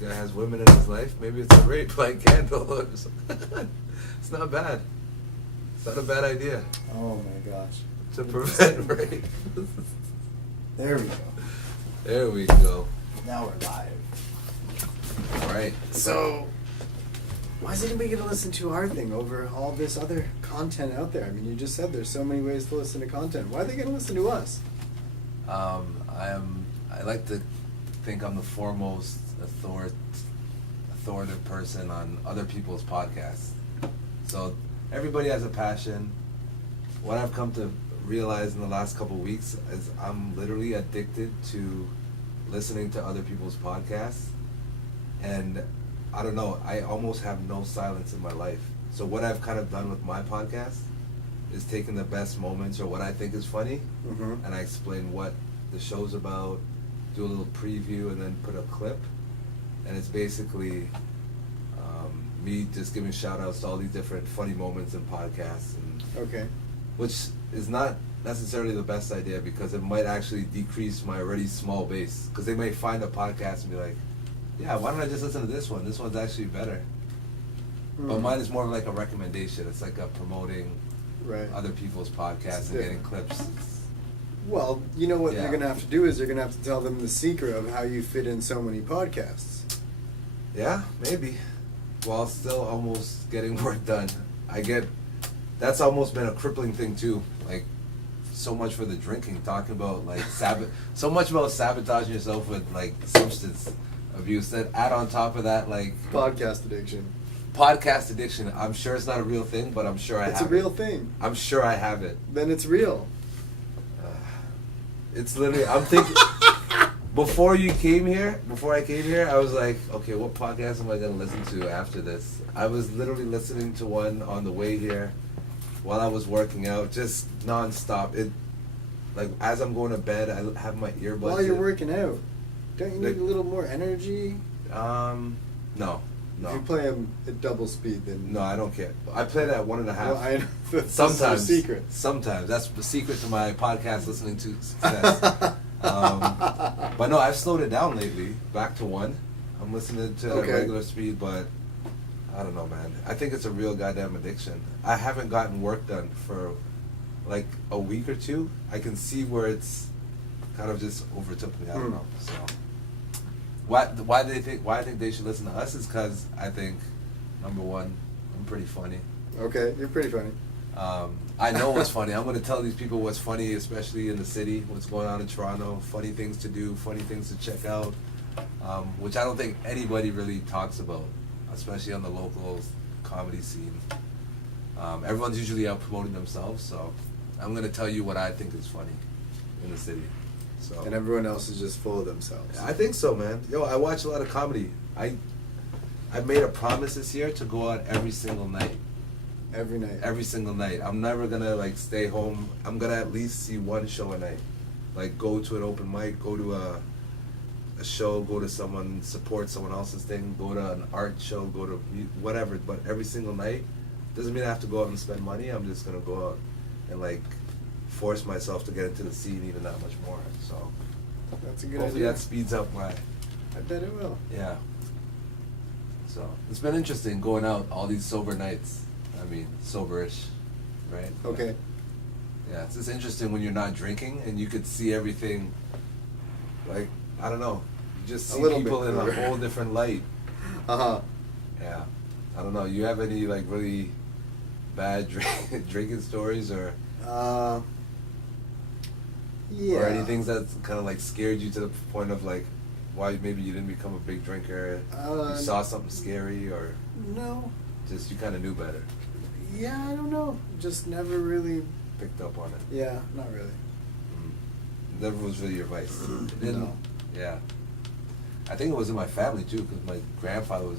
guy has women in his life. Maybe it's a rape light candle. It's not bad. It's not a bad idea. Oh my gosh. To prevent rape. There we go. There we go. Now we're live. All right. So, why is anybody going to listen to our thing over all this other content out there? I mean, you just said there's so many ways to listen to content. Why are they going to listen to us? I like to think I'm the foremost authoritative person on other people's podcasts. So everybody has a passion. What I've come to realize in the last couple of weeks is I'm literally addicted to listening to other people's podcasts. And I don't know, I almost have no silence in my life. So what I've kind of done with my podcast is taking the best moments or what I think is funny, and I explain what the show's about, do a little preview, and then put a clip. And it's basically me just giving shout outs to all these different funny moments in podcasts. And Okay. which is not necessarily the best idea because it might actually decrease my already small base. Because they may find a podcast and be like, yeah, why don't I just listen to this one? This one's actually better. But mine is more of like a recommendation. It's like a promoting other people's podcasts and getting clips. Well, you know what Yeah. you're going to have to do is you're going to have to tell them the secret of how you fit in so many podcasts. Yeah, maybe. While still almost getting work done. That's almost been a crippling thing too. Like, so much for the drinking, talking about like so much about sabotaging yourself with like substance abuse. Then add on top of that like Podcast addiction. podcast addiction. I'm sure it's not a real thing, but I'm sure I have it. It's a real thing. I'm sure I have it. Then it's real. It's literally, I'm thinking, before I came here, I was like, okay, what podcast am I going to listen to after this? I was literally listening to one on the way here while I was working out, just nonstop. Like, as I'm going to bed, I have my earbuds While you're in. working out, don't you need a little more energy? No. If you play them at double speed, then... No, I don't care. I play that 1.5. Well, that's Sometimes. the secret. Sometimes. That's the secret to my podcast listening to success. But no, I've slowed it down lately, back to 1. I'm listening to regular speed, but I don't know, man. I think it's a real goddamn addiction. I haven't gotten work done for like a week or 2. I can see where it's kind of just overtook me. I don't know. So why I think they should listen to us is because I think, number one, I'm pretty funny. Okay, you're pretty funny. I know what's funny. I'm going to tell these people what's funny, especially in the city, what's going on in Toronto, funny things to do, funny things to check out, which I don't think anybody really talks about, especially on the local comedy scene. Everyone's usually out promoting themselves, so I'm going to tell you what I think is funny in the city. So. And everyone else is just full of themselves. I think so, man. Yo, I watch a lot of comedy. I made a promise this year to go out every single night. Every night. Every single night. I'm never gonna like stay home. I'm gonna at least see one show a night. Like go to an open mic, go to a show, go to someone, support someone else's thing, go to an art show, go to whatever. But every single night doesn't mean I have to go out and spend money. I'm just gonna go out and like force myself to get into the scene even that much more. So That's a good hopefully idea. that speeds up my. I bet it will. Yeah. So it's been interesting going out all these sober nights. I mean, soberish, right? Okay. Yeah, it's just interesting when you're not drinking and you could see everything. Like, I don't know, you just see people in a whole different light. Yeah, I don't know. You have any like really bad drinking stories or? Yeah. Or anything that's kind of like scared you to the point of like, why maybe you didn't become a big drinker? You saw something scary or? No. Just you kind of knew better. Yeah, I don't know. Just never really picked up on it. Yeah, not really. Never was really your vice. It didn't. No. Yeah. I think it was in my family too, because my grandfather was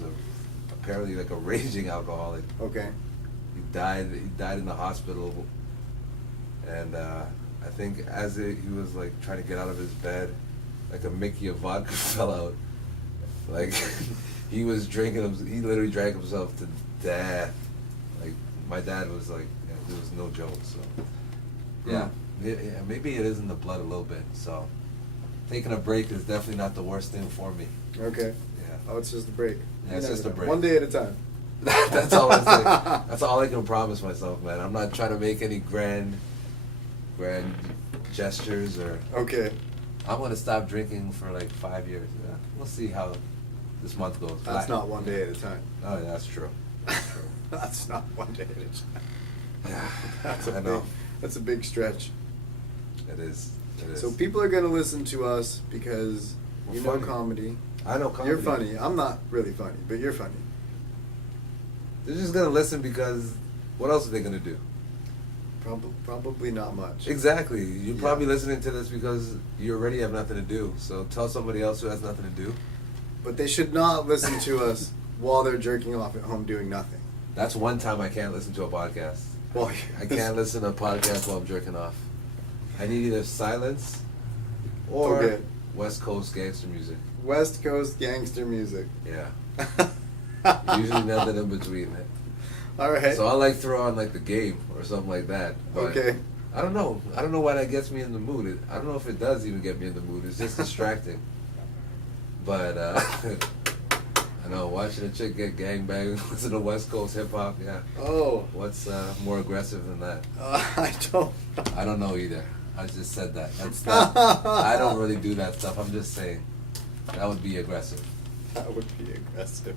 apparently like a raging alcoholic. Okay. He died in the hospital, and I think as he was like trying to get out of his bed, like a Mickey of vodka fell out. Like he was drinking. He literally drank himself to death. Like my dad was like, there was no joke. So yeah, maybe it is in the blood a little bit. So taking a break is definitely not the worst thing for me. Okay. Yeah. Oh, it's just a break. Yeah, it's just a break. One day at a time. That's all I say. That's all I can promise myself, man. I'm not trying to make any grand gestures or. Okay. I'm gonna stop drinking for like 5 years. Yeah. We'll see how this month goes. That's not one day at a time. Oh, yeah, that's true. That's true. That's not one day at a time. Yeah, That's I know. That's a big stretch. It is. It is. So people are going to listen to us because We're you know funny. comedy. I know comedy. You're funny. I'm not really funny, but you're funny. They're just gonna listen because what else are they gonna do? Probably not much. Exactly. You're Yeah. probably listening to this because you already have nothing to do. So tell somebody else who has nothing to do. But they should not listen to us while they're jerking off at home doing nothing. That's one time I can't listen to a podcast. Well, I can't listen to a podcast while I'm jerking off. I need either silence or Okay. West Coast gangster music. West Coast gangster music. Yeah. Usually nothing in between. All right. So I like throw on like The Game or something like that. But Okay. I don't know. I don't know why that gets me in the mood. I don't know if it does even get me in the mood. It's just distracting. But I know watching a chick get gangbanged, listen to West Coast hip hop. Yeah. Oh. What's more aggressive than that? I don't. I don't know either. I just said that. That's not. I don't really do that stuff. I'm just saying that would be aggressive. That would be aggressive.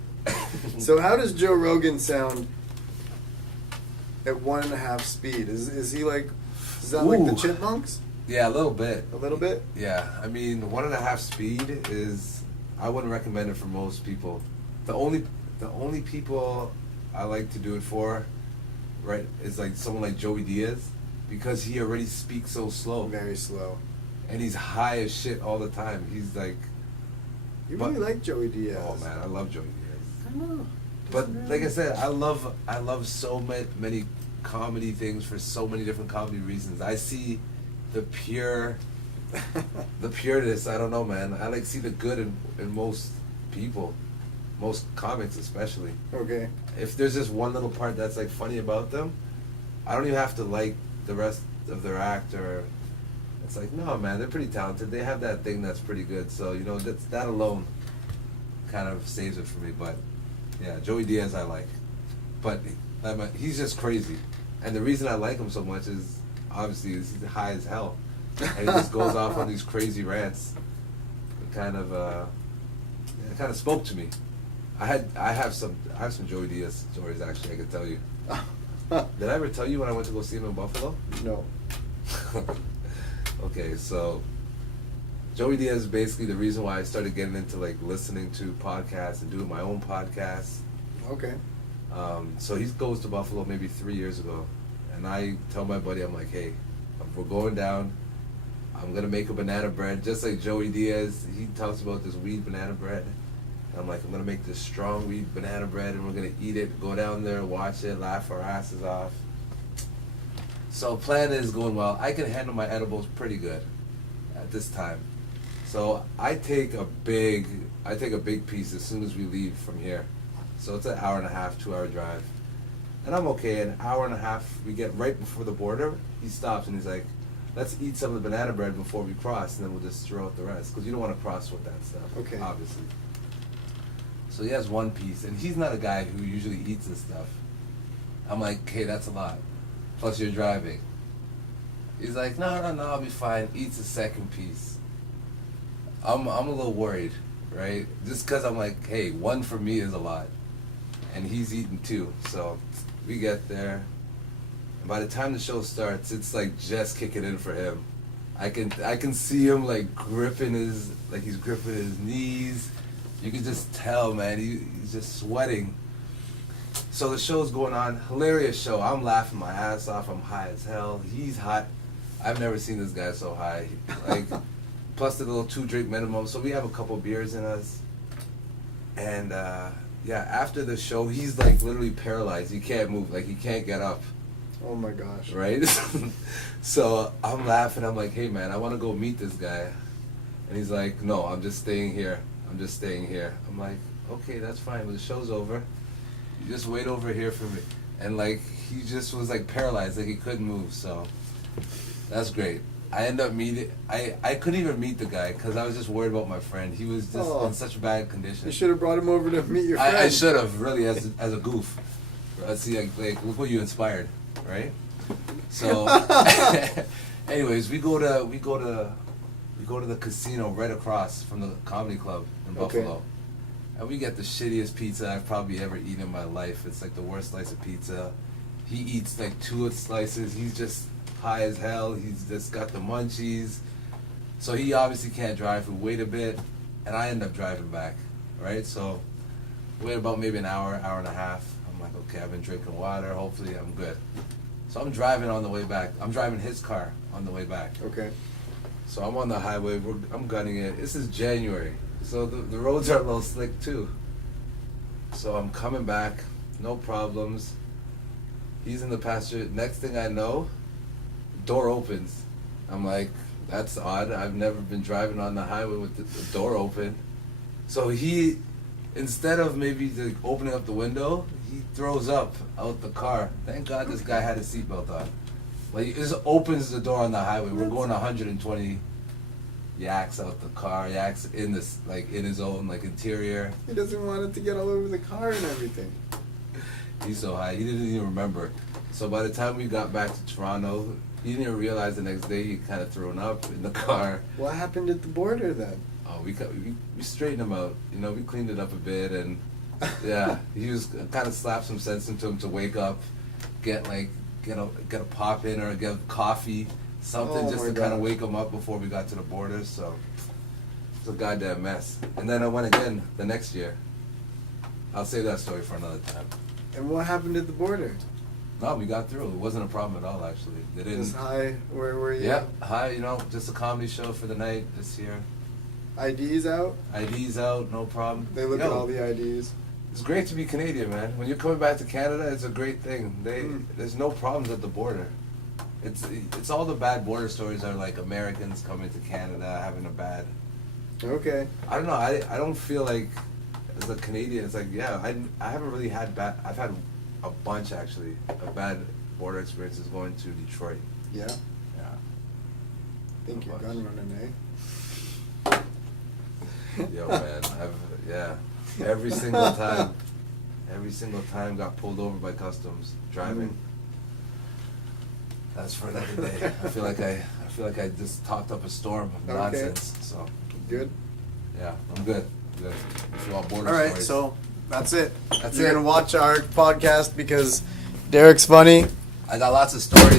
So how does Joe Rogan sound at 1.5 speed? Is he like? Is that like the Ooh. Chipmunks? Yeah, a little bit. A little bit. Yeah, I mean, 1.5 speed is. I wouldn't recommend it for most people. The only people I like to do it for, right, is like someone like Joey Diaz, because he already speaks so slow. Very slow. And he's high as shit all the time. He's like, You But- really like Joey Diaz. oh man, I love Joey Diaz. I know. But like I said, I love so many comedy things for so many different comedy reasons. I see the pureness. I don't know, man. I like see the good in most people, most comics especially. Okay. If there's just one little part that's like funny about them, I don't even have to like the rest of their act or. It's like, no, man, they're pretty talented. They have that thing that's pretty good. So you know that alone kind of saves it for me. But yeah, Joey Diaz I like, but he's just crazy. And the reason I like him so much is obviously he's high as hell, and he just goes off on these crazy rants. It kind of spoke to me. I have some Joey Diaz stories actually I could tell you. Did I ever tell you when I went to go see him in Buffalo? No. Okay, so Joey Diaz is basically the reason why I started getting into like listening to podcasts and doing my own podcast. Okay. So he goes to Buffalo maybe 3 years ago, and I tell my buddy, I'm like, hey, we're going down. I'm gonna make a banana bread, just like Joey Diaz. He talks about this weed banana bread. And I'm like, I'm gonna make this strong weed banana bread, and we're gonna eat it. Go down there, watch it, laugh our asses off. So plan is going well. I can handle my edibles pretty good at this time. So I take a big piece as soon as we leave from here. So it's an hour and a half, 2 hour drive. And I'm okay. An hour and a half, we get right before the border. He stops and he's like, let's eat some of the banana bread before we cross, and then we'll just throw out the rest. Because you don't want to cross with that stuff, Okay. obviously. So he has one piece, and he's not a guy who usually eats this stuff. I'm like, hey, that's a lot. Plus you're driving. He's like, no, I'll be fine. Eats a second piece. I'm a little worried, right? Just because I'm like, hey, one for me is a lot. And he's eating two. So we get there. And by the time the show starts, it's like just kicking in for him. I can see him like he's gripping his knees. You can just tell, man, he's just sweating. So the show's going on, hilarious show. I'm laughing my ass off. I'm high as hell. He's hot. I've never seen this guy so high. Like, plus the little 2-drink minimum. So we have a couple beers in us. And yeah, after the show, he's like literally paralyzed. He can't move. Like he can't get up. Oh my gosh. Right? So I'm laughing. I'm like, hey man, I want to go meet this guy. And he's like, no, I'm just staying here. I'm like, okay, that's fine. But the show's over. You just wait over here for me. And like he just was like paralyzed, like he couldn't move. So that's great. I end up meeting. I couldn't even meet the guy because I was just worried about my friend. He was just in such bad condition. You should have brought him over to meet your friend. I should have really as a goof. See, like look what you inspired, right? So, anyways, we go to the casino right across from the comedy club in Buffalo, and we get the shittiest pizza I've probably ever eaten in my life. It's like the worst slice of pizza. He eats like 2 slices. He's just high as hell. He's just got the munchies. So he obviously can't drive. We wait a bit, and I end up driving back, right? So wait about maybe an hour, hour and a half. I'm like, okay, I've been drinking water. Hopefully I'm good. So I'm driving on the way back. I'm driving his car on the way back. Okay. So I'm on the highway. I'm gunning it. This is January. So the roads are a little slick too. So I'm coming back. No problems. He's in the passenger. Next thing I know, door opens. I'm like, that's odd. I've never been driving on the highway with the door open. So he, instead of maybe like opening up the window, he throws up out the car. Thank God this guy had his seatbelt on. Like, he just opens the door on the highway. We're going 120. Yaks out the car. Yaks in this, like, in his own, like, interior. He doesn't want it to get all over the car and everything. He's so high. He didn't even remember. So by the time we got back to Toronto, he didn't even realize the next day he kind of thrown up in the car. What happened at the border then? Oh, we straightened him out. You know, we cleaned it up a bit, and yeah, he was kind of slapped some sense into him to wake up, get a pop in or get coffee, something just to kind of wake him up before we got to the border. So it's a goddamn mess. And then I went again the next year. I'll save that story for another time. And what happened at the border? No, we got through. It wasn't a problem at all, actually. They didn't. Just hi, where were you? Yeah, hi. You know, just a comedy show for the night this year. IDs out? IDs out, no problem. They look at all the IDs. It's great to be Canadian, man. When you're coming back to Canada, it's a great thing. There's no problems at the border. It's all the bad border stories are like Americans coming to Canada having a bad. Okay. I don't know. I don't feel like as a Canadian, it's like I haven't really had bad. I've had a bunch actually of bad border experiences going to Detroit. Yeah. Yeah. Think you're gun running, eh? Yo, man, every single time got pulled over by customs driving. That's for another day. I feel like I just talked up a storm of nonsense. So good. Yeah, I'm good. Good. All border right, stories. so that's it. That's You're it. gonna watch our podcast because Derek's funny. I got lots of stories.